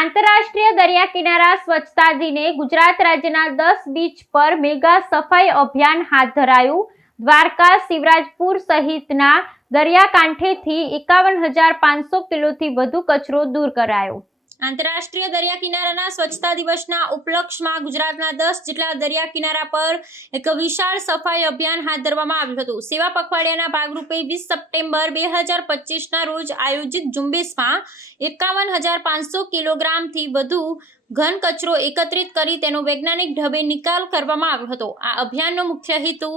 આંતરરાષ્ટ્રીય દરિયા કિનારા સ્વચ્છતા દિને ગુજરાત રાજ્યના દસ બીચ પર મેગા સફાઈ અભિયાન હાથ ધરાયું. દ્વારકા શિવરાજપુર સહિતના દરિયાકાંઠેથી એકાવન હજાર પાંચસો કિલોથી વધુ કચરો દૂર કરાયો. આંતરરાષ્ટ્રીય દરિયા કિનારાના સ્વચ્છતા દિવસના ઉપલક્ષમાં ગુજરાતના દસ જેટલા દરિયા કિનારા પર એક વિશાળ સફાઈ અભિયાન હાથ ધરવામાં આવ્યું હતું. સેવા પખવાડિયાના ભાગરૂપે વીસ સપ્ટેમ્બર બે હજાર પચીસના રોજ આયોજિત ઝુંબેશમાં એકાવન હજાર પાંચસો કિલોગ્રામથી વધુ ઘન કચરો એકત્રિત કરી તેનો વૈજ્ઞાનિક ઢબે નિકાલ કરવામાં આવ્યો હતો. આ અભિયાનનો મુખ્ય હેતુ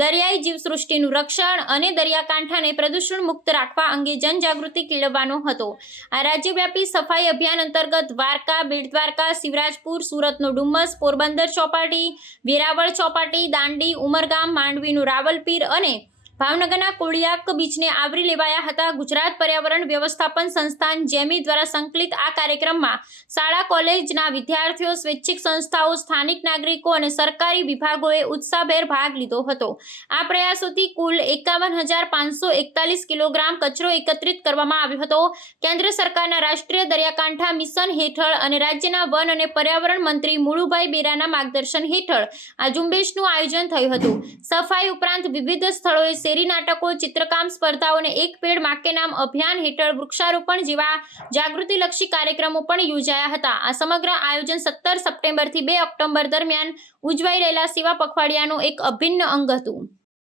દરિયાઈ જીવસૃષ્ટિનું રક્ષણ અને દરિયાકાંઠાને પ્રદૂષણ મુક્ત રાખવા અંગે જનજાગૃતિ કેળવવાનો હતો. આ રાજ્યવ્યાપી સફાઈ અભિયાન અંતર્ગત દ્વારકા બેટ દ્વારકા શિવરાજપુર, સુરતનો ડુમ્મસ, પોરબંદર ચોપાટી, વેરાવળ ચોપાટી, દાંડી, ઉમરગામ, માંડવીનું રાવલપીર અને ભાવનગરના કોળિયાક બીચને આવરી લેવાયા હતા. ગુજરાત પર્યાવરણ વ્યવસ્થાપન સંસ્થાન જેમી દ્વારા સંકલિત આ કાર્યક્રમમાં શાળા, કોલેજના વિદ્યાર્થીઓ, સ્વૈચ્છિક સંસ્થાઓ, સ્થાનિક નાગરિકો અને સરકારી વિભાગોએ ઉત્સાહભેર ભાગ લીધો હતો. આ પ્રયાસોથી કુલ એકાવન હજાર પાંચસો એકતાલીસ કિલોગ્રામ કચરો એકત્રિત કરવામાં આવ્યો હતો. કેન્દ્ર સરકારના રાષ્ટ્રીય દરિયાકાંઠા મિશન હેઠળ અને રાજ્યના વન અને પર્યાવરણ મંત્રી મુળુભાઈ બેરાના માર્ગદર્શન હેઠળ આ ઝુંબેશનું આયોજન થયું હતું. સફાઈ ઉપરાંત વિવિધ સ્થળોએ શેરી નાટકો, ચિત્રકામ સ્પર્ધાઓ અને એક પેડ માકે નામ અભિયાન હેઠળ વૃક્ષારોપણ જેવા જાગૃતિલક્ષી કાર્યક્રમો પણ યોજાયા હતા. આ સમગ્ર આયોજન સત્તર સપ્ટેમ્બરથી બે ઓક્ટોબર દરમિયાન ઉજવાઈ રહેલા સેવા પખવાડિયાનું એક અભિન્ન અંગ હતું.